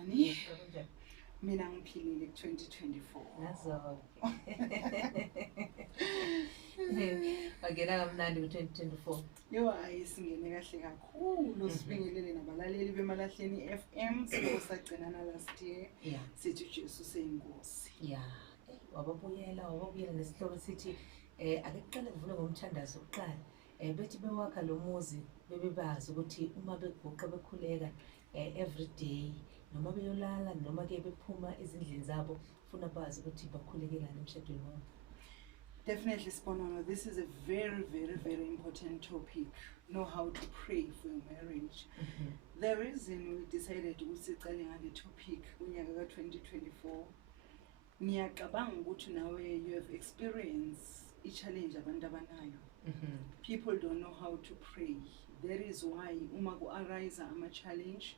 Ani mina ngiphilile ku-2024. Nazo. Agena kamnandi ku-2024. Yo hayi singene kahle kakhulu sibingelele nabalaleli beMalahleni FM sibosagcinana last year. Yeah. Sithi uJesu seyinkosi. Yeah. Wababuyela nesihloko sithi ake kuqale kuvule ngomthandazo oqala. Bethi bewakha lo muzi bebebazi ukuthi uma beguqa bekhuleka every day noma beyolala noma ke bephuma ezindlini zabo ufuna bazi ukuthi bakhulekelana emshadweni wabo. Definitely, Sponono, this is a very, very, very important topic. Know how to pray for your marriage. The reason we decided to usiqale ngale topic unyaka ka-2024, ngiyacabanga ukuthi nawe you have experienced i-challenge abantu abanayo. People don't know how to pray. That is why uma ku-arise ama-challenge,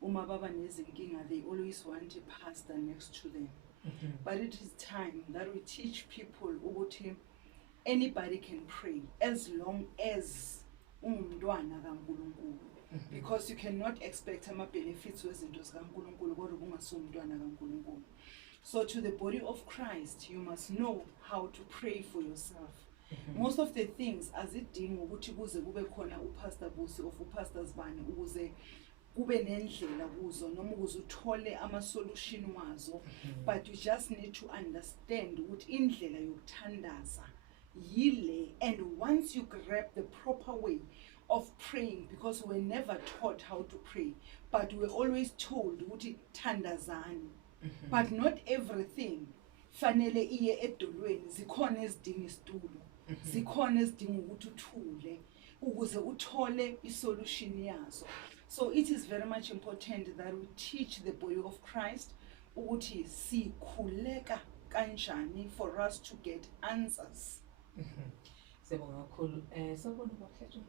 uma baba nezinkinga, they always want a pastor next to them. But it is time that we teach people ukuthi anybody can pray as long as umntwana kaNkulunkulu. Because you cannot expect ama-benefits wezinto zikaNkulunkulu kodwa ungasumntwana kaNkulunkulu. So to the body of Christ, you must know how to pray for yourself. Most of the things azidingi ukuthi kuze kube khona uPastor Busi of uPastors Bani ukuze kube nendlela kuzo noma ukuze uthole ama-solution wazo, but you just need to understand ukuthi indlela yokuthandaza yile, and once you grab the proper way of praying, because we're never taught how to pray, but we're always told ukuthi thandazani. But not everything fanele iye edolweni, zikhona ezidinga isitulo, zikhona ezidinga ukuthi uthule ukuze uthole isolution yazo. So it is very much important that we teach the body of Christ ukuthi sikhuleka kanjani for us to get answers. Siyabonga kakhulu. Sawubona bahlelo.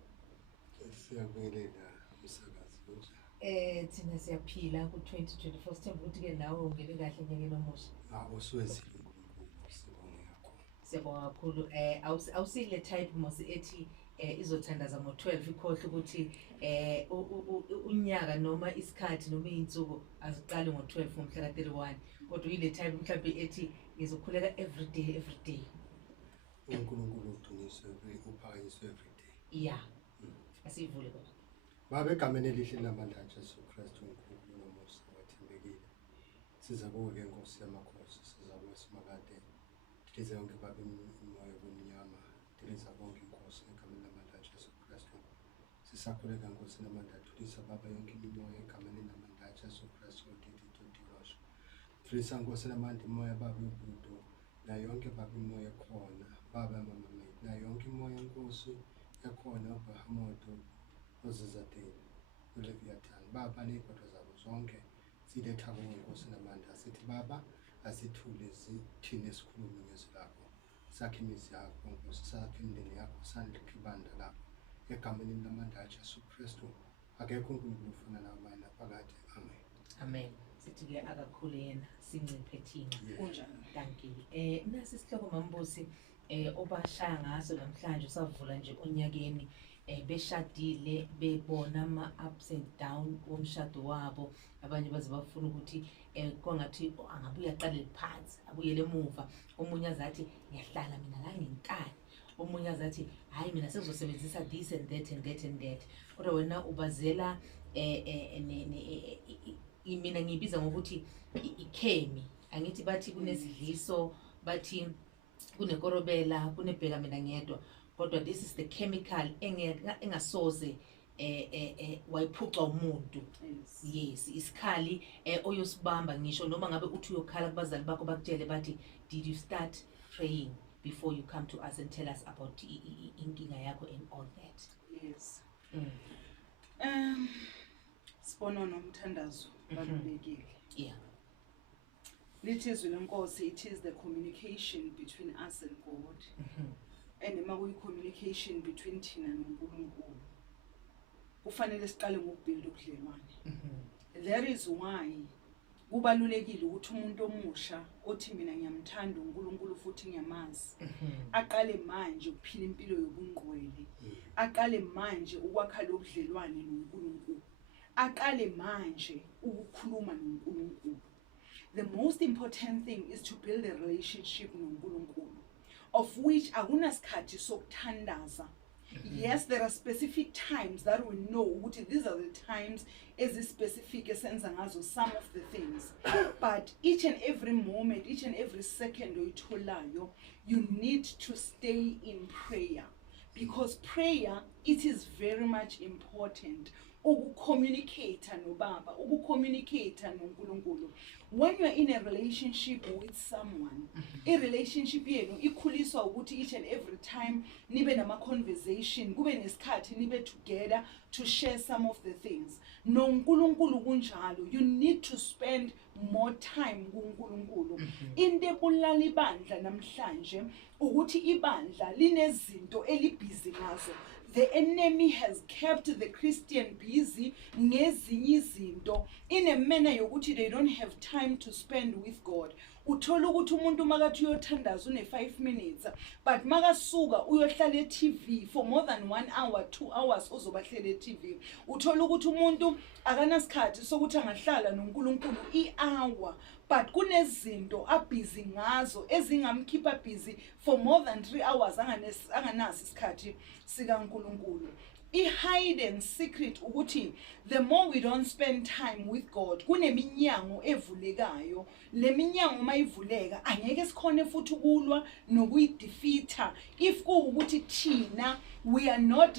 Siyabingelela umsakazi kunjani? Thina siyaphila ku-2024 sithemba ukuthi ke nawe ungene kahle enyakeni omusha. Usuwenzile uNkulunkulu, sibonge kakhulu. Siyabonga kakhulu. Awusile type mose ethi izothandaza ngo-12 ikhohle ukuthi unyaka noma isikhathi noma izinsuku aziqale ngo-12 ngomhla ka-31 kodwa ile type mhlawumbe ethi ngizokhuleka every day. uNkulunkulu udunyiswe uphakanyiswe every day. Yeah. Asivule baba. Baba egameni elihle lamandla Jesu Kristu uNkulunkulu nomusa wathembekile. Siza kuwe ke Nkosi yamakhosi, siza kuwe simakade. Dilize yonke baba imoya obumnyama, dilize bonke Nkosi egameni lamandla Jesu Kristu. Sisakhuleka Nkosi namandla, dilize baba yonke imoya egameni lamandla Jesu Kristu udididilosho. Dilize Nkosi namandla imoya baba yobudo, na yonke baba imoya ekhona, baba mama mate, na yonke imoya Nkosi ekhona uBahamoto ozizadeni uLeviathan. Baba neziphatho zabo zonke siletha kuwe Nkosi namandla, sithi baba asithule thina esikhuluma ngezwi lakho, sakhe imizi yakho Nkosi, sakhe imindeni yakho, sandle ibandla lakho egameni lamandla Jesu Kristu. Akekho uNkulunkulu ufana nawe naphakade. Amen. Amen. Sithi ke akakhulu yena sinciphe thina. Kunjani? Thank you. Nasi isihloko mambusi obashaya ngaso namhlanje savula nje onyakeni beshadile bebona ama-ups and down womshado wabo. Abanye baze bafuna ukuthi kwangathi angabuya aqale phansi abuyele emuva. Omunye azathi ngiyahlala mina la ngenkani, omunye azathi hayi mina sengizosebenzisa this and that and that and that. Kodwa wena ubazela mina ngibiza ngokuthi ikhemi, angithi bathi kunesidliso, bathi kunekorobela, kunebheka mina ngedwa, kodwa this is the chemical engasoze wayiphuca umuntu. Yes, isikhali oyosibamba ngisho noma ngabe uthi uyokhala kubazali bakho bakutshele bathi did you start praying before you come to us and tell us about inkinga yakho and all that. Yes. Sponono umthandazo balulekile. Yeah. Lithi izwi lenkosi, it is the communication between us and God. And communication between thina noNkulunkulu. Kufanele siqale ngokubuild ubudlelwane. That is why kubalulekile ukuthi umuntu omusha othi mina ngiyamthanda uNkulunkulu futhi ngiyamazi, aqale manje ukuphila impilo yobungqwele, aqale manje ukwakha lo budlelwane noNkulunkulu, aqale manje ukukhuluma noNkulunkulu. The most important thing is to build a relationship noNkulunkulu, of which akunasikhathi sokuthandaza. Yes, there are specific times that we know ukuthi these are the times ezi-specific esenza ngazo some of the things. But each and every moment, each and every second oyitholayo, you need to stay in prayer. Because prayer, it is very much important. Ukucommunicate nobaba, ukucommunicate noNkulunkulu. When you are in a relationship with someone, a relationship yenu ikhuliswa ukuthi each and every time nibe nama conversation, kube nesikhathi nibe together to share some of the things. NoNkulunkulu kunjalo, you need to spend more time kuNkulunkulu. Into ebulala ibandla namhlanje ukuthi ibandla linezinto elibhizi ngazo. The enemy has kept the Christian busy ngezinye izinto in a manner yokuthi they don't have time to spend with God. Uthola ukuthi umuntu makathi uyothandaza une 5 minutes, but makasuka uyohlala eTV for more than 1 hour, 2 hours uzobahlala eTV. Uthola ukuthi umuntu akanasikhathi sokuthi angahlala noNkulunkulu i-hour, but kunezinto abhizi ngazo ezingamkhipha busy for more than 3 hours anganasi isikhathi sikaNkulunkulu. I-hide and secret ukuthi the more we don't spend time with God, kuneminyango evulekayo. Le minyango mayivuleka angeke sikhone futhi ukulwa nokuyidefeata if kuwukuthi thina we are not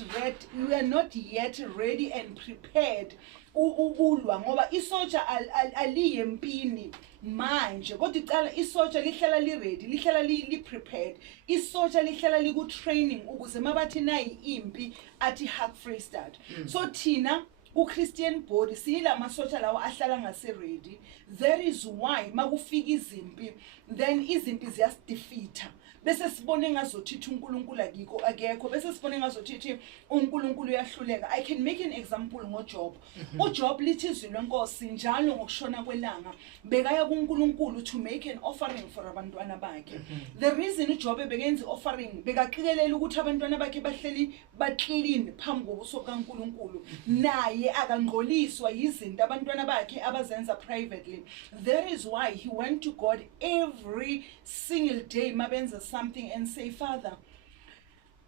yet ready and prepared ukulwa, ngoba isotsha aliyempini manje kodwa icala isotsha lihlala li-ready, lihlala li-prepared. Isotsha lihlala liku-training ukuze mabathi nayi impi athi Hak Freestad. So thina ku-Christian body siyila masotsha lawa ahlala ngase-ready. That is why makufika izimpi, then izimpi ziyas-defeata. Bese sibone ngazothi uNkulunkulu akekho, bese sibone ngazothi uNkulunkulu uyahluleka. I can make an example ngoJob. uJob lithi izwi lenkosi njalo ngokushona kwelanga bekaya kuNkulunkulu to make an offering for abantwana bakhe. The reason uJob bekenza offering bekaqikelele ukuthi abantwana bakhe bahleli baclean phambi kobuso kaNkulunkulu, naye akangcoliswa yizinto abantwana bakhe abazenza privately. That is why he went to God every single day mabenza something and say, Father,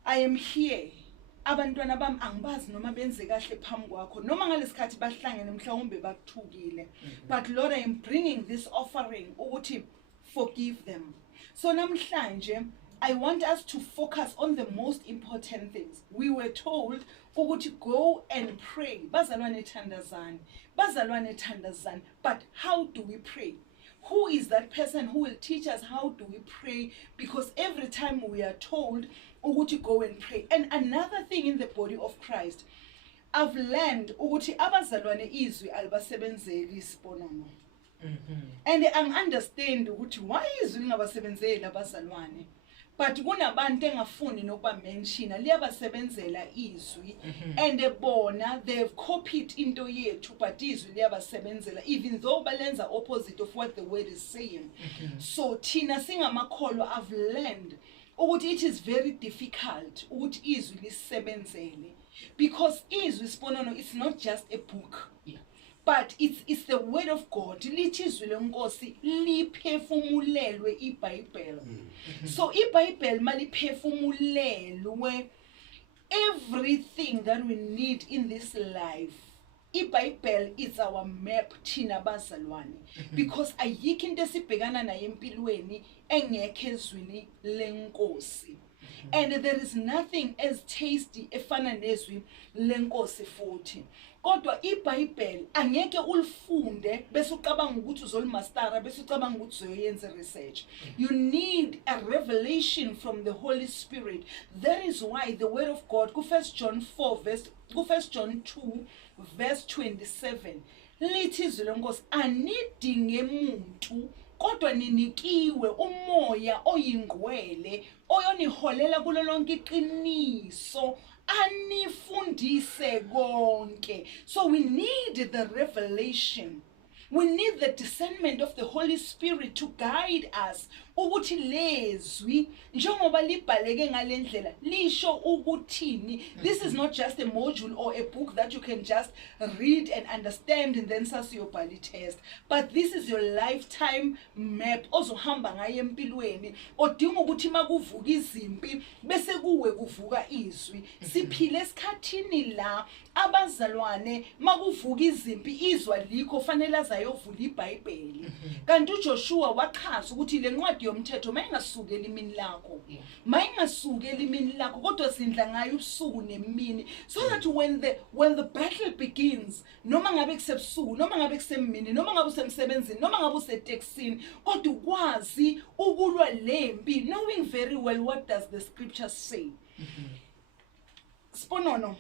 I am here. Abantwana bami angibazi noma benze kahle phambi kwakho noma ngalesikhathi bahlangene mhlawumbe bakuthukile, but Lord, I am bringing this offering ukuthi forgive them. So namhlanje I want us to focus on the most important things. We were told ukuthi go and pray. Bazalwane thandazani. But how do we pray? Who is that person who will teach us how do we pray? Because every time we are told ukuthi go and pray. And another thing in the body of Christ, I've learned ukuthi abazalwane izwi alibasebenzeli isiponono. And I understand ukuthi why izwi lingabasebenzeli abazalwane. But kunabantu engafuni nokuba mention liyabasebenzela izwi, and bona they've copied into yethu, but izwi liyabasebenzela even though balenza opposite of what the word is saying. So thina singamakholwa I've learned ukuthi it is very difficult ukuthi izwi lisebenzele, because izwi siponono it's not just a book. But it's the word of God. Lithi izwi lenkosi liphefumulelwe iBhayibheli. So iBhayibheli maliphefumulelwe, everything that we need in this life, iBhayibheli is our map thina bazalwane. Because ayikho into esibhekana nayo empilweni engekho ezwini lenkosi. And there is nothing as tasty efana nezwi lenkosi futhi. Kodwa iBhayibheli angeke ulifunde bese ucabanga ukuthi uzolimastera bese ucabanga ukuthi uzoyenza research. You need a revelation from the Holy Spirit. That is why the word of God, 1 John 2 verse 27, lithi izwi lenkosi anidinge muntu kodwa ninikiwe umoya oyingcwele oyoniholela kulo lonke iqiniso anifundise konke. So we need the revelation. We need the discernment of the Holy Spirit to guide us ukuthi lezwi njengoba libhaleke ngalendlela lisho ukuthini. This is not just a module or a book that you can just read and understand and then sasiyobhala test, but this is your lifetime map ozohamba ngayo empilweni, odinga ukuthi makuvuka izimpi bese kuwe kuvuka izwi. Siphile esikhathini la abazalwane makuvuka izimpi izwa likho fanele azayovula iBhayibheli. Kanti uJoshua wachaza ukuthi le ncwadi yomthetho mayingasuke elimini lakho, mayingasuke elimini lakho kodwa sindla ngayo ubusuku nemini, so that when the battle begins, noma ngabe kusebusuku noma ngabe kusemini noma ngabe usemsebenzini noma ngabe useteksini, kodwa ukwazi ukulwa lempi, knowing very well what does the scripture say. Sponono,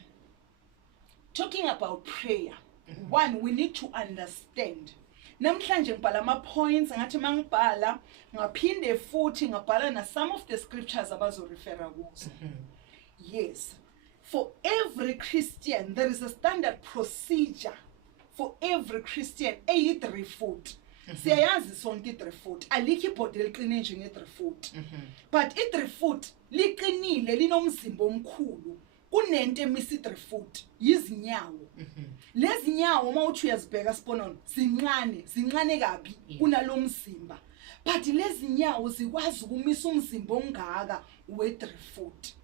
talking about prayer, one, we need to understand. Namhlanje ngibhala ama points ngathi mangibhala ngaphinde futhi ngabhala na some of the scriptures abazo refer kuzo. Yes, for every Christian there is a standard procedure for every Christian eyi 3 foot. Siyayazi sonke i 3 foot, alikho ibhodi eliqine njenge 3 foot. But i 3 foot liqinile linomzimba omkhulu. Kunento emisi 3 foot yizinyawo. Lezi nyawo mawuthi uyazibheka Sponono zincane kabi kunalomzimba, but lezi nyawo zikwazi ukumisa umzimba ongaka we 3 foot.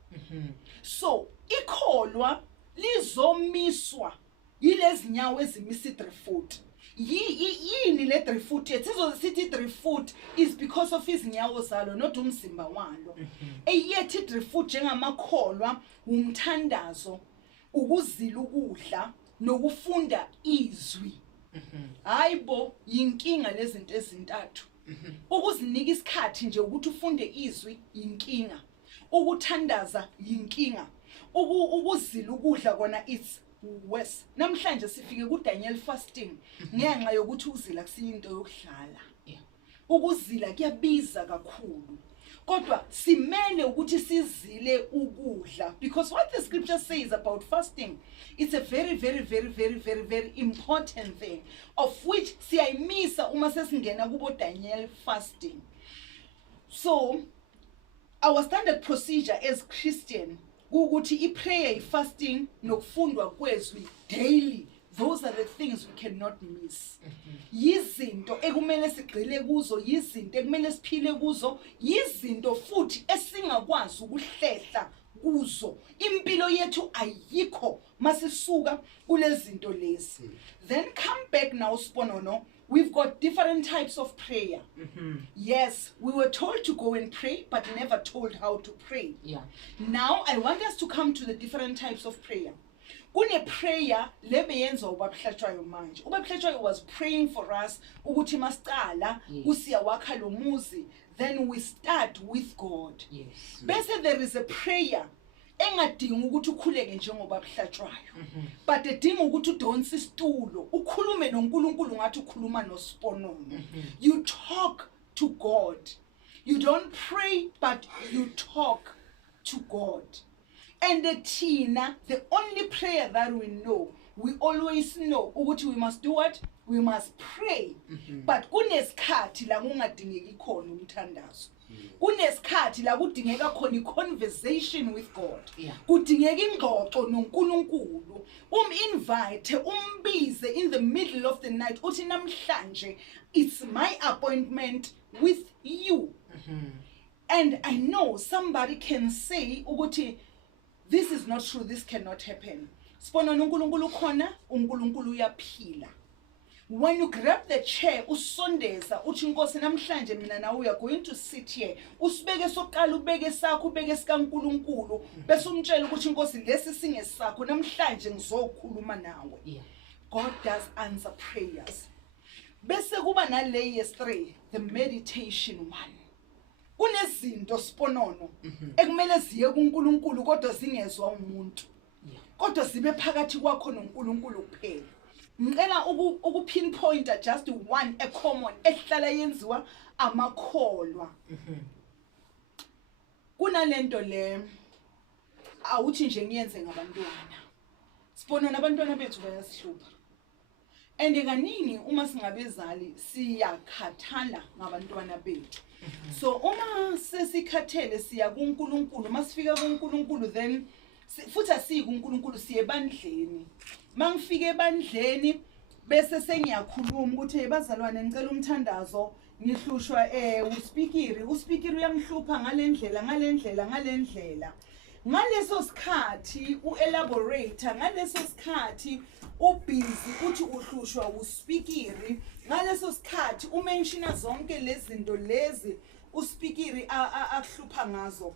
So ikholwa lizomiswa yilezi nyawo ezimisa 3 foot. Yini le 3 foot yethu sizosithi 3 foot is because of izinyawo zalo not umzimba walo. Eyethi 3 foot njengamakholwa umthandazo, ukuzila ukudla nokufunda izwi. Hayibo yinkinga lezinto ezintathu. Ukuzinika isikhathi nje ukuthi ufunde izwi yinkinga, ukuthandaza yinkinga, ukuzila ukudla kona it's worse. Namhlanje sifike ku Daniel fasting ngenxa yokuthi uzila kusiyinto yokudlala. Ukuzila kuyabiza kakhulu, kodwa simele ukuthi sizile ukudla, because what the scripture says about fasting, it's a very important thing, of which siyayimisa uma sesingena kubo Daniel fasting. So our standard procedure as Christian ukuthi i-prayer, i-fasting nokufundwa kwezwi daily, those are the things we cannot miss. Yizinto ekumele sigcile kuzo, yizinto ekumele siphile kuzo, yizinto futhi esingakwazi ukuhlehla kuzo. Impilo yethu ayikho masisuka kulezinto lezi. Then come back now Sponono, we've got different types of prayer. Yes, we were told to go and pray, but never told how to pray. Now I want us to come to the different types of prayer. Kune prayer lebeyenza ubabuhlatshwayo manje. Ubabuhlatshwayo was praying for us ukuthi masicala usiya wakha lo muzi, then we start with God. Bese there is a prayer engadingi ukuthi ukhuleke njengoba buhlatshwayo, but edinga ukuthi udonse isitulo ukhulume noNkulunkulu ngathi ukhuluma noSponono. You talk to God. You don't pray, but you talk to God. And thina, the only prayer that we always know ukuthi we must do what? We must pray. But kunesikhathi la kungadingeki khona umthandazo. Kunesikhathi la kudingeka khona i-conversation with God. Kudingeka ingxoxo noNkulunkulu. Invite, umbize in the middle of the night uthi namhlanje it's my appointment with you. And I know somebody can say ukuthi this is not true, this cannot happen. Sponono uNkulunkulu khona, uNkulunkulu uyaphila. When you grab the chair, usondeza, uthi Nkosi namhlanje mina nawe we are going to sit here. Usibeke soqala ubeke sakho ubeke sikaNkulunkulu, bese umtshela ukuthi Nkosi lesi singesakho namhlanje ngizokhuluma nawe. God does answer prayers. Bese kuba nale yes3, the meditation one. Kunezinto Sponono ekumele ziye kuNkulunkulu kodwa zingezwa umuntu. Kodwa sibe phakathi kwakho noNkulunkulu kuphela. Ngicela ukupinpointa just one a common ehlala yenziwa amakholwa. Kunalento le awuthi nje ngiyenze ngabantwana. Sponono abantwana bethu bayasihlupha. and kaningi uma singabezali siyakhathala ngabantwana bethu. So uma sesikhathele siya kuNkulunkulu, masifika kuNkulunkulu then futhi asiyi kuNkulunkulu siye ebandleni. Mangifike ebandleni bese sengiyakhuluma ukuthi bazalwane ngicela umthandazo ngihlushwa uSpeaker uyangihlupha ngalendlela. Ngaleso sikhathi uelaborate, ngaleso sikhathi ubusy uthi uhlushwa uSpeaker, ngaleso sikhathi umenshina zonke lezinto lezi uSpeaker akuhlupha ngazo.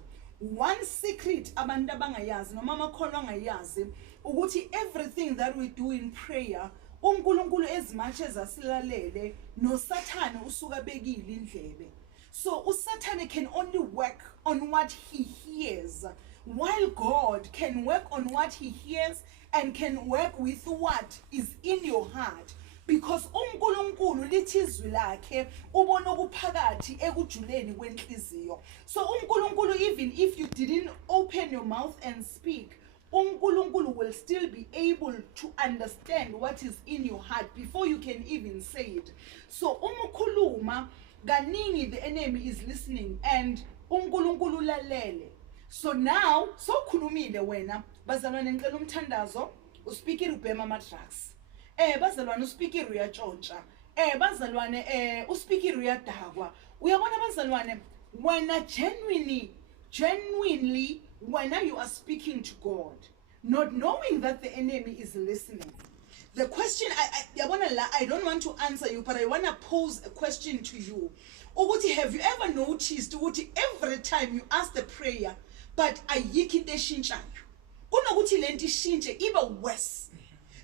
One secret abantu abangayazi noma amakholwa angayazi ukuthi everything that we do in prayer uNkulunkulu as asilalele no Satan usuka bekile indlebe. So uSatan can only work on what he hears, while God can work on what he hears and can work with what is in your heart. Because uNkulunkulu lithi izwi lakhe ubona okuphakathi ekujuleni kwenhliziyo. So uNkulunkulu, even if you didn't open your mouth and speak, uNkulunkulu will still be able to understand what is in your heart before you can even say it. So umukhuluma kaningi the enemy is listening and uNkulunkulu lalele. So now so khulumile wena bazalwane ngicela umthandazo uSpeaker ubhema ama drugs. Bazalwane uSpeaker uyatshontsha. Bazalwane uSpeaker uyadakwa. Uyabona bazalwane wena genuinely when you are speaking to God, not knowing that the enemy is listening. The question I don't want to answer you, but I want to pose a question to you. Ukuthi, have you ever noticed ukuthi every time you ask the prayer but ayikho into eshintshayo, kunokuthi lento ishintshe ibe worse,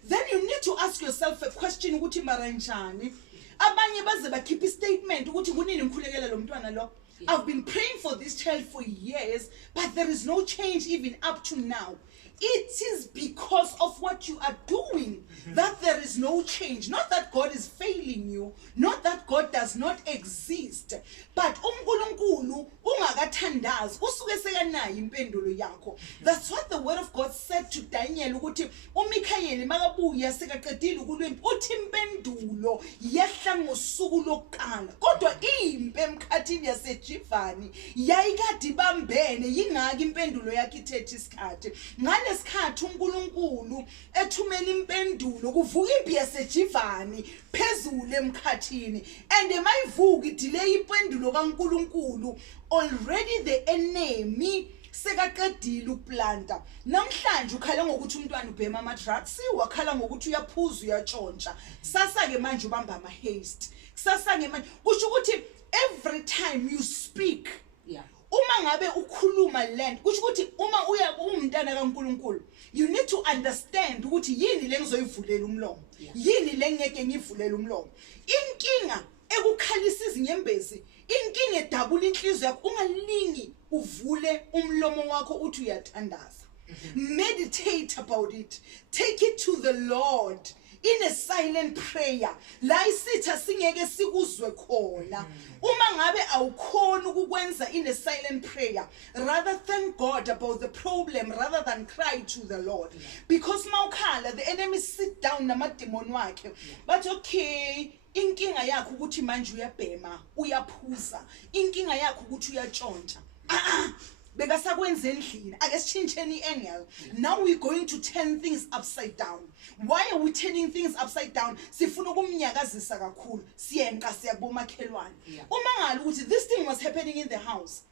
then you need to ask yourself a question ukuthi mara njani. Abanye baze bakhipha statement ukuthi kunini ngikhulekela lo mntwana lo. I've been praying for this child for years, but there is no change even up to now. It is because of what you are doing that there is no change. Not that God is failing you, not that God does not exist, but uNkulunkulu ungakathandazi usuke sekanayo impendulo yakho. That's what the word of God said to Daniel ukuthi uMikhayeli makabuya sekaqedile ukulwempi uthi impendulo yehla ngosuku lokuqala, kodwa impi emkhathini yaseJivani yayikade ibambene yingaki impendulo yakhe ithethe isikhathi. Ngaleskhathi uNkulunkulu ethumela impendulo kuvuka impi yaseJivani phezulu emkhathini, and emayivuka idelay impendulo kaNkulunkulu, already the enemy sekaqedile ukuplanta. Namhlanje ukhala ngokuthi umntwana ubhema ama drugs, wakhala ngokuthi uyaphuza uyatshontsha, sasa ke manje ubamba ama haste, sasa ke manje kusho ukuthi every time you speak, uma ngabe ukhuluma land kusho ukuthi uma uya umntana kaNkulunkulu, you need to understand ukuthi yini lengizoyivulela umlomo, yini lengeke ngivulela umlomo. Inkinga ekukhalisa izinyembezi, inkinga edabula inhliziyo yakho, ungalingi uvule umlomo wakho uthi uyathandaza. Meditate about it, take it to the Lord in a silent prayer, la isitha singeke sikuzwe khona. Uma ngabe awukhona ukukwenza in a silent prayer, rather thank God about the problem rather than cry to the Lord. Because mawukhala, the enemy sit down namademon wakhe, but okay, inkinga yakho ukuthi manje uyabhema uyaphuza, inkinga yakho ukuthi uyatshontsha, bekasakwenza endlini ake sitshintsheni iangle. Now we're going to turn things upside down. Why are we turning things upside down? Sifuna ukumnyakazisa kakhulu, siyenqa siyakubomakhelwane. Uma ngalo ukuthi this thing was happening in the house,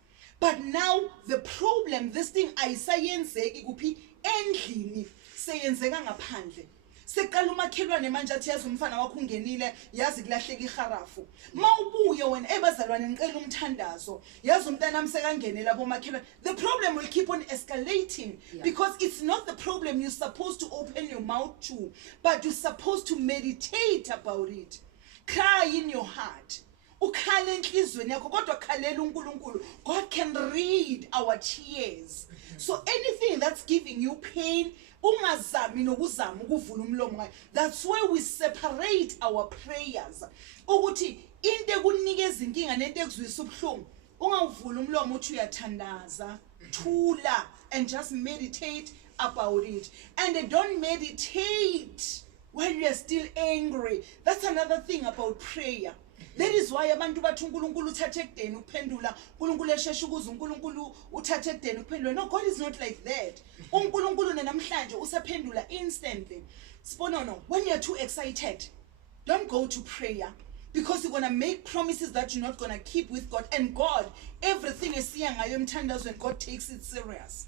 but now the problem, this thing ayisayenzeki kuphi endlini, seyenzeka ngaphandle. Seqala umakhelwane manje athi yazi umfana wakho ungenile, yazi kulahleka iharafu. Mawubuye wena ebazalwane ngicela umthandazo, yazi umntana amsekangene labo makhelwane. The problem will keep on escalating because it's not the problem you're supposed to open your mouth to, but you're supposed to meditate about it. Cry in your heart. Ukhale enhlizweni yakho kodwa khalela uNkulunkulu. God can read our tears. So anything that's giving you pain, ungazami nokuzama ukuvula umlomo ngayo. That's where we separate our prayers. Ukuthi into ekunikeza inkinga nento ekuzwisa ubuhlungu, ungavula umlomo uthi uyathandaza, thula and just meditate about it. And don't meditate while you are still angry. That's another thing about prayer. That is why abantu bathi uNkulunkulu uthathe ekudeni ukuphendula, uNkulunkulu esheshe ukuze uNkulunkulu uthathe ekudeni ukuphendula. No, God is not like that. uNkulunkulu namhlanje usaphendula instantly. Sponono, when you're too excited, don't go to prayer, because you're going to make promises that you're not going to keep with God. And God, everything is seeing when God takes it serious.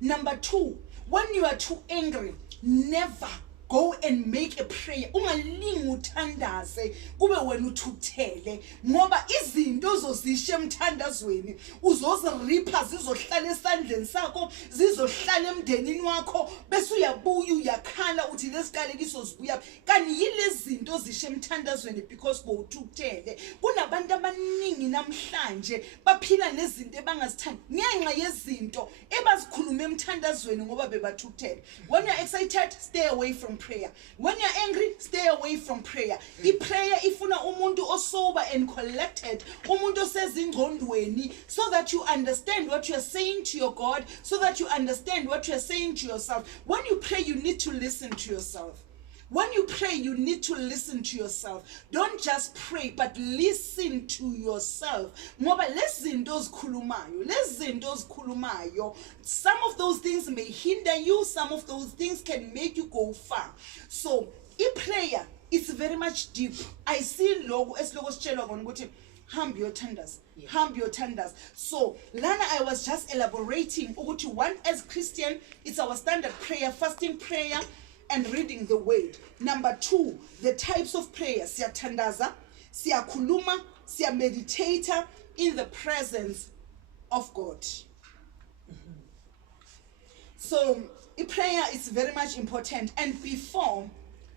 Number 2, when you are too angry, never go and make a prayer. Ungalingi uthandaze kube wena uthuthele, ngoba izinto ozozishe emthandazweni uzoziripha, zizohlala esandleni sakho, zizohlala emndenini wakho, bese uyabuya uyakhala uthi lesikalekiso zibuya. Kanti yilezi zinto zishe emthandazweni because bowuthuthele. Kunabantu abaningi namhlanje baphila nezinto ebangazithandi ngenxa yezinto ebazikhuluma emthandazweni ngoba bebathuthele. When you're excited, stay away from prayer. When you're angry, stay away from prayer. Prayer ifuna umuntu osober and collected, umuntu osezingqondweni, so that you understand what you are saying to your God, so that you understand what you are saying to yourself. When you pray, you need to listen to yourself. When you pray, you need to listen to yourself. Don't just pray, but listen to yourself. Ngoba lezinto ozikhulumayo, some of those things may hinder you, some of those things can make you go far. So, prayer is very much deep. I see logo esiloko sitshela kona ukuthi hamba uyothandaza. So, lana I was just elaborating ukuthi one, as Christian, it's our standard prayer, fasting prayer, and reading the word. Number 2, the types of prayer. Siyathandaza, siyakhuluma, siyameditata in the presence of God. So, prayer is very much important. And before,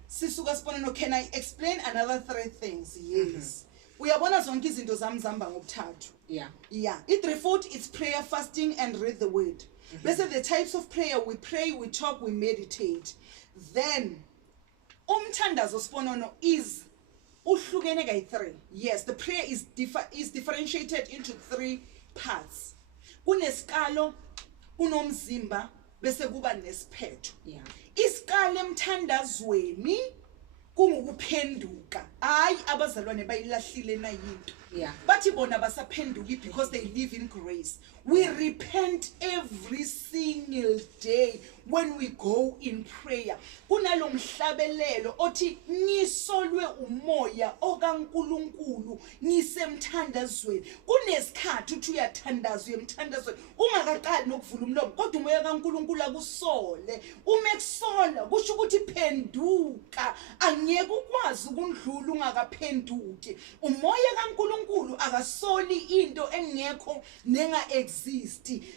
Sisuka Sponono, can I explain another 3 things? Yes. Uyabona zonke izinto zami zihamba ngokuthathu. Yeah. I-3-fold, it's prayer, fasting, and read the word. Basically, the types of prayer: we pray, we talk, we meditate. Then, umthandazo Sponono is uhlukene kayi-3. Yes, the prayer is differentiated into 3 parts. Kunesikalo, kunomzimba, bese kuba nesiphetho. Isikalo emthandazweni kungukuphenduka. Hayi abazalwane bayilahlile na yinto. Bathi bona basaphenduki because they live in grace. We repent every single day when we go in prayer. Kunalo mhlabelelo othi ngisolwe umoya okaNkulunkulu ngisemthandazweni. Kunesikhathi uthi uyathandazwa emthandazweni ungakaqali nokuvula umlomo, kodwa umoya kaNkulunkulu akusole. Uma ekusola kusho ukuthi phenduka, angeke ukwazi ukundlula ungakaphenduki. Umoya kaNkulunkulu akasoli into engekho nenga exist.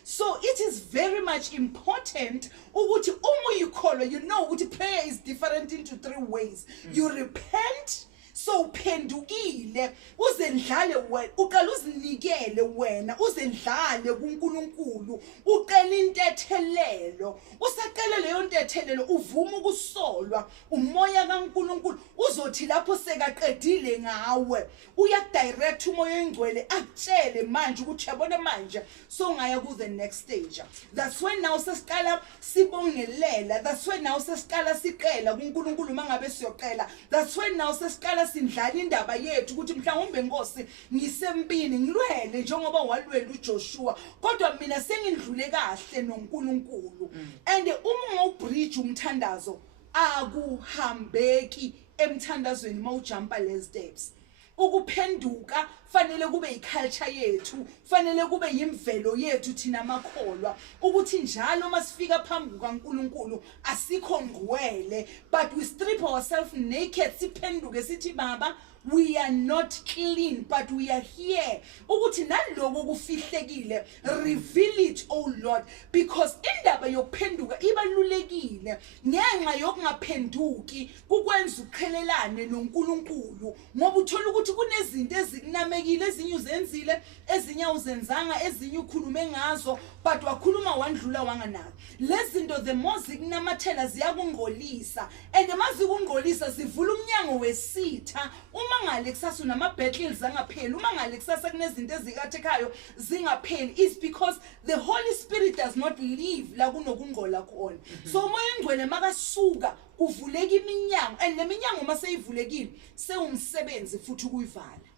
So it is very much important ukuthi uma uyikholwa, you know ukuthi prayer is different into 3 ways. You repent, so uphendukile, uzendlale wena, uqala uzinikele wena, uzendlale kuNkulunkulu, uqala intethelelo. Usaqala leyo ntethelelo uvuma ukusolwa umoya kaNkulunkulu, uzothi lapho sekaqedile ngawe uyadirect umoya engcwele akutshele manje ukuthi yabona manje so ngaya ku the next stage. That's when now sesiqala sibongelela, that's when now sesiqala siqela kuNkulunkulu mangabe siyoqela, that's when now sesiqala sindlala indaba yethu ukuthi mhlawumbe Nkosi ngisempini ngilwele njengoba walwela uJoshua, kodwa mina sengindlule kahle noNkulunkulu. And uma ubridge umthandazo akuhambeki emthandazweni mawujumpa le steps. Ukuphenduka fanele kube iculture yethu, fanele kube yimvelo yethu thina makholwa ukuthi njalo masifika phambi kaNkulunkulu asikho ngcwele, but we strip ourselves naked, siphenduke sithi Baba, we are not clean, but we are here. Ukuthi naloko kufihlekile, reveal it, oh Lord, because indaba yokuphenduka ibalulekile. Ngenxa yokungaphenduki kukwenza uqhelelane noNkulunkulu, ngoba uthola ukuthi kunezinto ezikunamekile, ezinye uzenzile, ezinye uzenzanga, ezinye ukhulume ngazo, but wakhuluma wandlula wanganalo. Lezinto the more zikunamathela ziyakungolisa, and mazikungolisa zivula umnyango wesitha. Uma ngale kusasa unama battles angapheli uma ngale kusasa kunezinto ezikathe ekhayo zingapheli is because the Holy Spirit does not live la kunokungqola khona. So umoya engcwele makasuka kuvuleka iminyango and leminyango maseyivulekile sewumsebenzi futhi ukuyivala.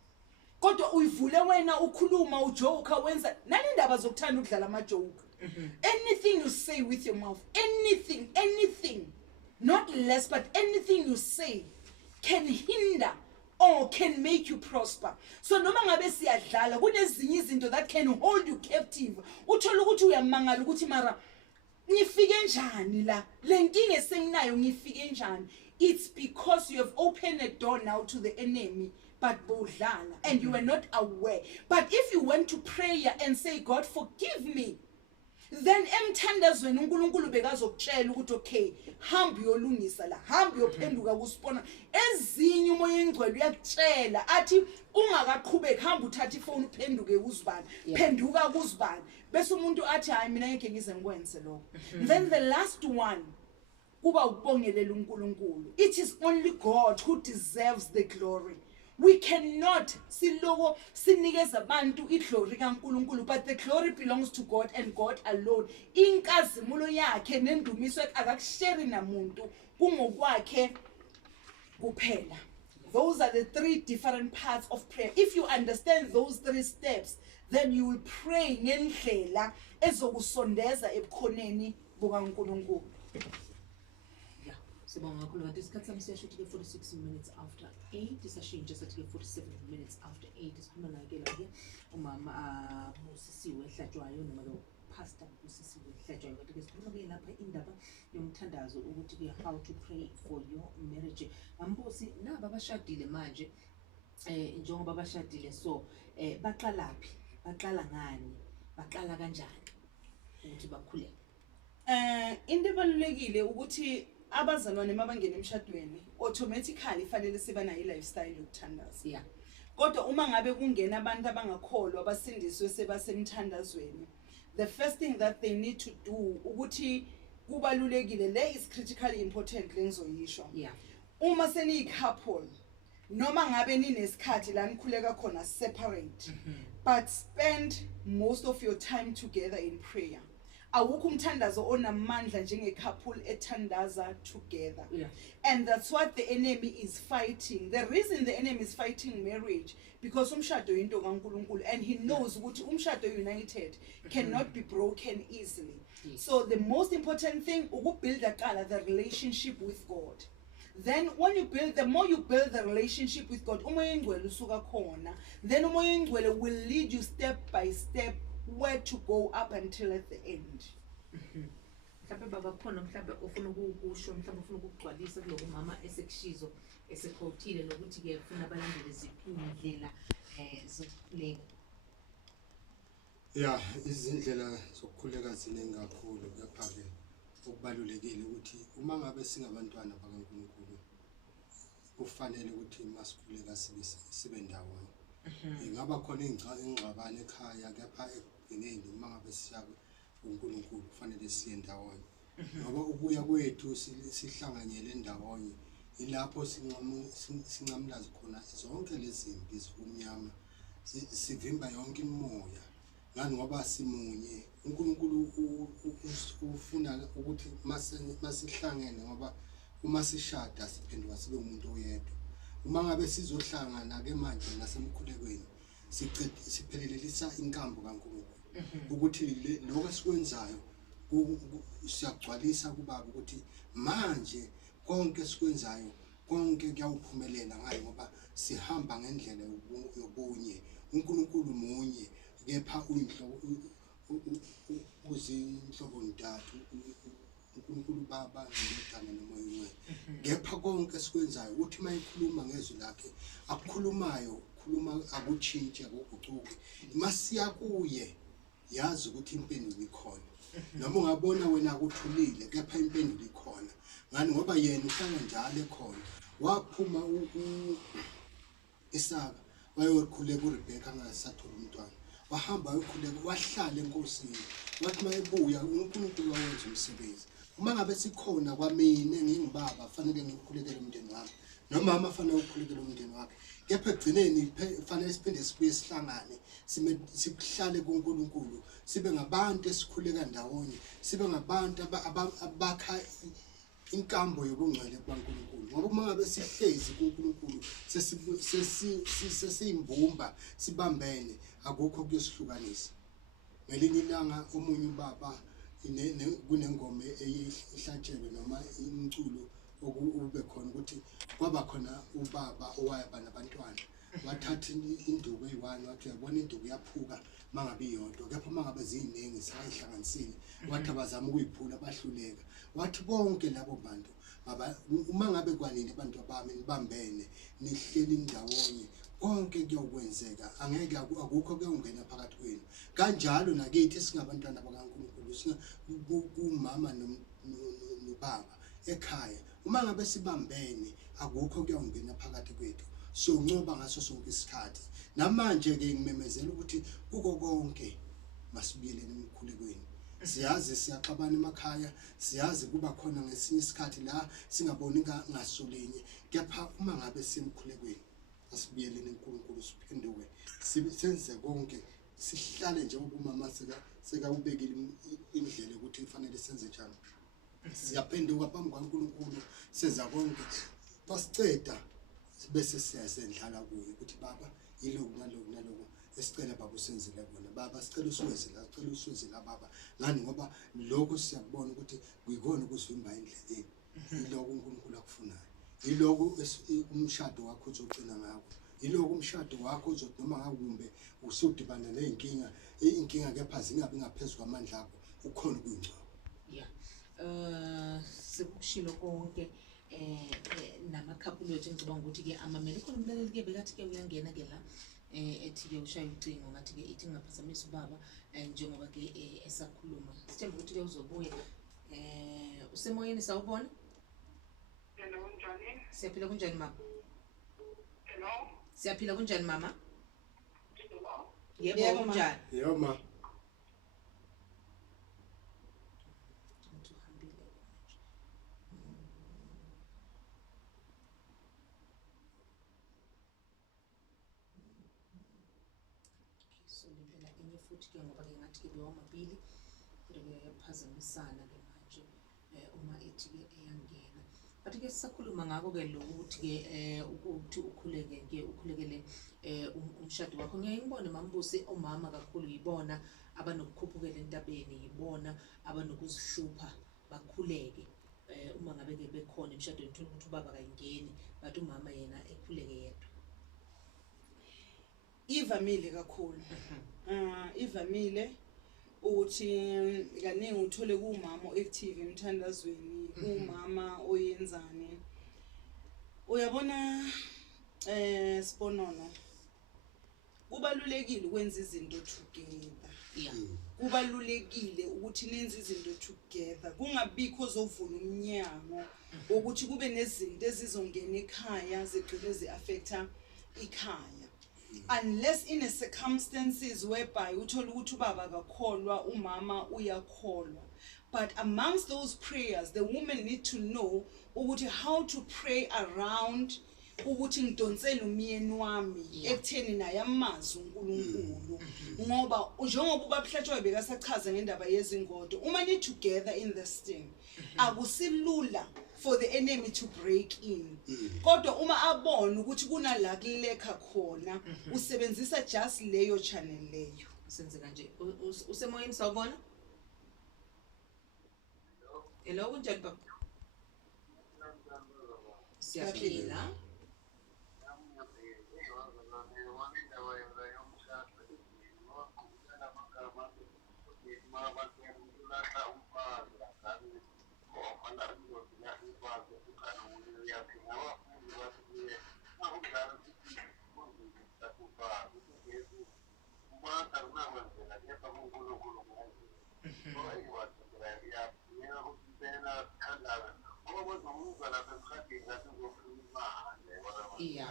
Kodwa uyivule wena ukhuluma ujoke wenza nani indaba zokuthanda ukudlala ama joke. Anything you say with your mouth, anything, not less but anything you say can hinder or can make you prosper. So noma ngabe siyadlala kunezinye izinto that can hold you captive. Uthola ukuthi uyamangala ukuthi mara ngifike njani la lenkinga esenginayo ngifike njani. It's because you have opened a door now to the enemy. But bodlala and you were not aware. But if you went to prayer and say, God, forgive me, then emthandazweni uNkulunkulu bekazokutshela ukuthi okay, hamba uyolungisa la, hamba uyophenduka kusipona. Ezinye umoya engcwele uyakutshela athi ungakaqhubeki, hamba uthatha ifone uphenduke kuzibani, phenduka kuzibani. Bese umuntu athi hayi mina ngeke ngize ngikwenze lokho. Then the last one kuba ukubongelela uNkulunkulu. It is only God who deserves the glory. We cannot siloko sinikeza abantu iglory kaNkulunkulu, but the glory belongs to God and God alone. Inkazimulo yakhe nendumiso akakushare namuntu kungokwakhe kuphela. Those are the three different parts of prayer. If you understand those three steps, then you will pray ngendlela ezokusondeza ebukhoneni bukaNkulunkulu. Sibonga kakhulu kanti isikhathi sami siyashuthi ke 46 minutes after 8 isashintsha sathi ke 47 minutes after 8 isikhuluma naye ke umama usisiwe ehlatshwayo noma lo pastor usisiwe ehlatshwayo kanti ke sikhuluma ke lapha indaba yomthandazo ukuthi ke how to pray for your marriage. Ambusi naba bashadile manje njengoba bashadile so baqalaphi baqala ngani baqala kanjani ukuthi bakhuleke into ebalulekile ukuthi abazalwane mabangena emshadweni automatically fanele siba nayo lifestyle yokuthandaza. Yeah. Kodwa uma ngabe kungena abantu abangakholwa abasindiswe sebasemthandazweni, the first thing that they need to do ukuthi kubalulekile le is critically important lengizoyisho. Yeah. Uma seni couple noma ngabe ninesikhathi la nikhuleka khona separate, but spend most of your time together in prayer. Awukho umthandazo onamandla njenge couple ethandaza together. Yeah. And that's what the enemy is fighting. The reason the enemy is fighting marriage because umshado into kaNkulunkulu and he knows ukuthi umshado united cannot be broken easily. Yes. So the most important thing ukubuild the relationship with God. Then when you build, the more you build the relationship with God, umoya engcwele usuka khona, then umoya engcwele will lead you step by step where to go up until at the end. Mhlawumbe baba khona mhlawumbe ufuna ukusho mhlawumbe ufuna ukugcwalisa kuloko mama esekushizo esekhothile lokuthi ke ufuna abalandele ziphi indlela zokukhuleka. Yeah, izindlela zokukhuleka ziningi kakhulu kepha ke okubalulekile ukuthi uma ngabe singabantwana bakaNkulunkulu kufanele ukuthi masikhuleka sibe ndawonye. Ingaba khona ingxabano ekhaya kepha ekugcineni uma ngabe siya uNkulunkulu kufanele siye ndawonye. Ngoba ukuya kwethu sihlanganyele ndawonye ilapho sincamlaza khona zonke lezi zimpi zobumnyama sivimba yonke imoya. Ngani ngoba simunye uNkulunkulu ufuna ukuthi masihlangene ngoba uma sishada siphenduka sibe umuntu oyedwa. Uma ngabe sizohlangana ke manje nasemkhulekweni siphelelelisa inkambo kaNkulunkulu ukuthi lokho esikwenzayo siyagcwalisa kubaba ukuthi manje konke esikwenzayo konke kuyawuphumelela ngayo ngoba sihamba ngendlela yobunye. uNkulunkulu munye kepha uzinhlobo ntathu uNkulunkulu Baba noMntana noMoya Oyingcwele. Kepha konke esikwenzayo uthi mayikhuluma ngezwi lakhe akukhulumayo khuluma akutshintshe akugucuke. Masiya kuye yazi ukuthi impendulo ikhona. Noma ungabona wena akuthulile kepha impendulo ikhona. Ngani ngoba yena uhlala njalo ekhona. Waphuma Isaka wayokhuleka uRebecca angasathola umntwana. Wahamba ayokhuleka wahlala enkosini. Wathi mayebuya uNkulunkulu wayenza umsebenzi. Uma ngabe sikhona kwamina ngingibaba fanele ngikhulekele umndeni wami. Nomama fanele ukukhulekela umndeni wakhe. kepha egcineni kufanele siphinde sibuye sihlangane sihlale kuNkulunkulu sibe ngabantu esikhuleka ndawonye sibe ngabantu abakha inkambo yobungcwele kuNkulunkulu ngoba uma ngabe sihlezi kuNkulunkulu sesiyimbumba sibambene akukho kuyosihlukanisa ngelinye ilanga omunye ubaba kunengoma eyihlatshelwe noma umculo ube khona ukuthi kwaba khona ubaba owayaba nabantwana wathatha induku eyi-1 wathi uyabona induku yaphuka mangabe iyodwa kepha mangabe ziyiningi sayihlanganisile wathi abazama ukuyiphula bahluleka wathi bonke labo bantu uma ngabe kwanini abantu abami nibambene nihleli ndawonye konke kuyokwenzeka angeke akukho kuyongena phakathi kwenu kanjalo nakithi singabantwana bakaNkulunkulu kumama nobaba ekhaya uma ngabe sibambene akukho kuyongena phakathi kwethu soncoba ngaso sonke isikhathi namanje ke ngimemezela ukuthi kuko konke masibiyelene emkhulekweni siyazi siyaxabana emakhaya siyazi kuba khona ngesinye isikhathi la singaboni ngasolinye kepha uma ngabe simkhulekweni asibiyelene enkulunkulu siphenduke senze konke sihlale njengoba umama sekawubekile indlela ukuthi kufanele senze njani siyaphenduka phambi kwaNkulunkulu senza konke basiceda bese siyasendlala kuye ukuthi baba yiloku naloku esicela baba usenzele bona baba sicela uswezela baba ngani ngoba lokho siyakubona ukuthi kuyikona ukuzivimba endleleni yiloko uNkulunkulu akufunayo yiloko umshado wakho uzogcina ngakho yiloko umshado wakho uzothi noma ngakumbe usudibana inkinga kepha zingabi ngaphezulu kwamandla akho ukhona ukuyingcwaba sekushilo konke namakhaphulu wethu ngicabanga ukuthi ke amamele khona umlaleli ke bekathi ke uyangena ke la ethi ke ushaya ucingo ngathi ke ithi ngaphazamisa ubaba njengoba ke esakhuluma sithemba ukuthi ke uzobuya usemoyeni sawubona hello njani siyaphila kunjani mama hello siyaphila kunjani mama hello yebo kunjani yebo ma futhi ke ngoba ke ngathi ke bewamabili kodwa ke yaphazamisana ke manje uma ethi ke eyangena but ke sisakhuluma ngako ke lokho ukuthi ke ukuthi ukhulekele umshado wakho ngiyayibona mambusi omama kakhulu yibona abanokukhuphukela entabeni yibona abanokuzihlupha bakhuleke uma ngabe ke bekhona emshadweni uthola ukuthi ubaba kayingeni but umama yena ekhuleke yedwa ivamile kakhulu ivamile ukuthi kaningi uthole kumama active emthandazweni kumama oyenzani uyabona Siponono kubalulekile ukwenza izinto together kubalulekile ukuthi nenze izinto together kungabikho zovula umnyango ukuthi kube nezinto ezizongena ekhaya zegcile ziaffecta ikhaya unless in a circumstances whereby uthola ukuthi ubaba akakholwa umama uyakholwa but amongst those prayers the woman need to know ukuthi how to pray around ukuthi ngidonsele umyeni wami ekutheni naye amazi uNkulunkulu ngoba njengoba ubabhlatshwa bekasachaza ngendaba yezingodo uma ni together in this thing akusilula for the enemy to break in kodwa uma abona ukuthi kunala kulekha khona usebenzisa just leyo channel leyo senze kanje usemoyeni sawubona hello kunjani baba siyaphila yeah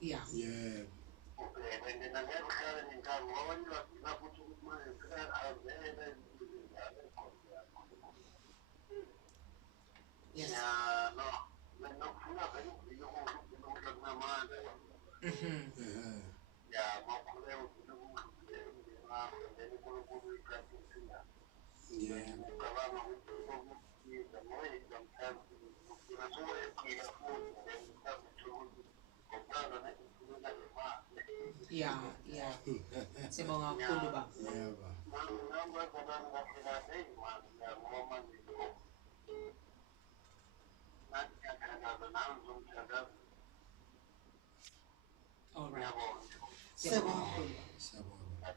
yeah yeah Yes. Yeah, yeah. Sibonga kakhulu baba. Yebo. All right. Siyabonga Siyabonga. kakhulu. Siyabonga.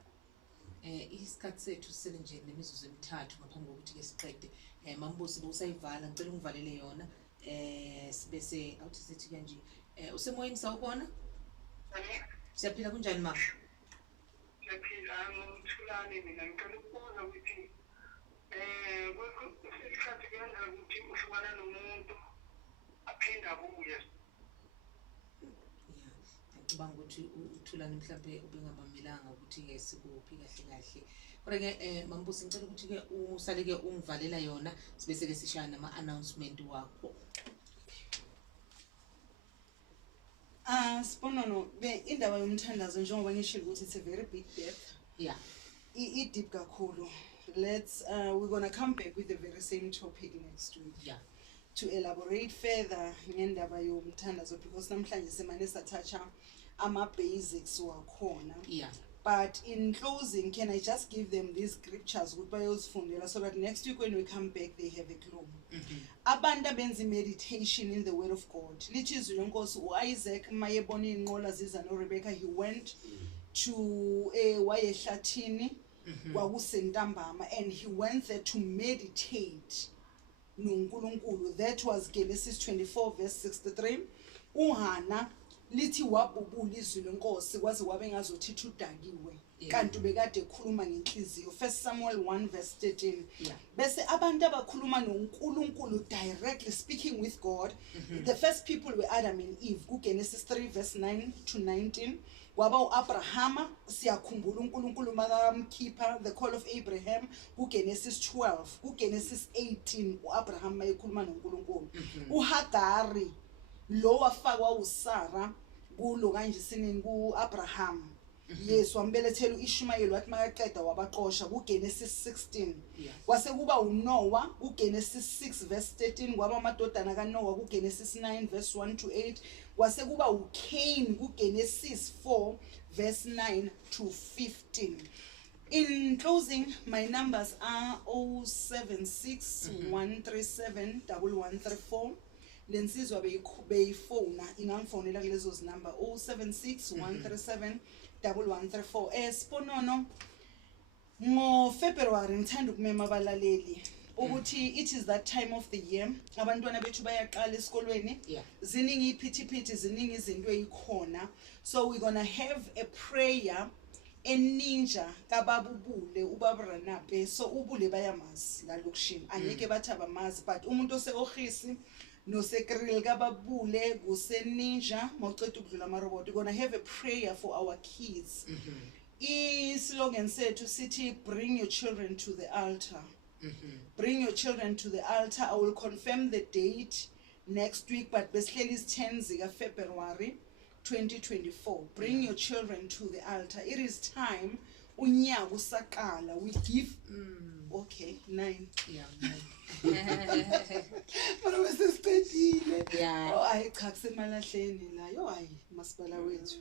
Isikhathi sethu sele lemizuzu emithathu ngaphambi kokuthi ke siqede. Mambusi bowusayivala ngicela ungivalele yona. Sibese awuthi sithi kanje. Usemoyeni sawubona? Siyaphila kunjani ma? Siyaphila ngumthulane mina ngicela ukubuza ukuthi kwesikhathi kuyenzeka ukuthi uhlukana nomuntu aphinde abuye. Ngicabanga ukuthi uthulani mhlambe ubengamamelanga ukuthi ke sikuphi kahle kahle. Kodwa ke mambusi ngicela ukuthi ke usale ke ungivalela yona sibese ke sishaya nama announcement wakho. Sibonono indaba yomthandazo njengoba ngishilo ukuthi it's a very big depth. Yeah. Deep kakhulu. We're gonna come back with the very same topic next week. Yeah. To elaborate further ngendaba yomthandazo because namhlanje semane sathatha ama-basics wakhona. Yeah. But in closing, can I just give them these scriptures so that next week when we come back they have a clue. Abantu benza meditation in the word of God. Lichizwe lenkosi uIsaac mayebona inqola ziza noRebecca, he went to wayehlathini kwakusentambama and he went there to meditate noNkulunkulu. That was Genesis 24 verse 63. uHana lithi wabubula izwi lenkosi kwaze wabe ngazothi udakiwe kanti bekade ekhuluma ngenhliziyo. 1 Samuel 1 verse 13. Bese abantu abakhuluma noNkulunkulu directly speaking with God, the first people were Adam and Eve. Genesis 3 verse 9 to 19. Kwaba uAbrahama siyakhumbula uNkulunkulu makamkhipha the call of Abraham Genesis 12. Genesis 18 uAbraham mayekhuluma noNkulunkulu. uHagari lo wafakwa uSara kulo kanje sinini kuAbraham. Yes, wambelethela uIshmael wathi makaqeda wabaqosha Genesis 16. Kwase kuba uNoah Genesis 6 verse 13 kwaba amadodana kaNoah Genesis 9 verse 1 to 8. Kwase kuba uCain Genesis 4 verse 9 to 15. In closing, my numbers are 076 137 1134. Lensizwa beyifona ingamfonela kulezo zinamba 076 137 1134. Siponono ngo February ngithanda ukumema abalaleli ukuthi it is that time of the year abantwana bethu bayaqala esikolweni. Ziningi iphithiphithi ziningi izinto ezikhona, so we're going to have a prayer eninja kababubule ubabranape. So ubule bayamazi la lokushini angeke bathi abamazi, but umuntu oseohisi no sekril kababule kuseninja mawuceda ukudlula amarobot. We're going to have a prayer for our kids. Slogan sethu sithi bring your children to the altar. Bring your children to the altar. I will confirm the date next week, but besihleli is 10 February 2024. Bring your children to the altar. It is time unyaka usaqala. We give okay 9. Yeah. Mara bese siqedile. Yeah. Oh ayi cha kusemalahleni la. Yo ayi masipala wethu.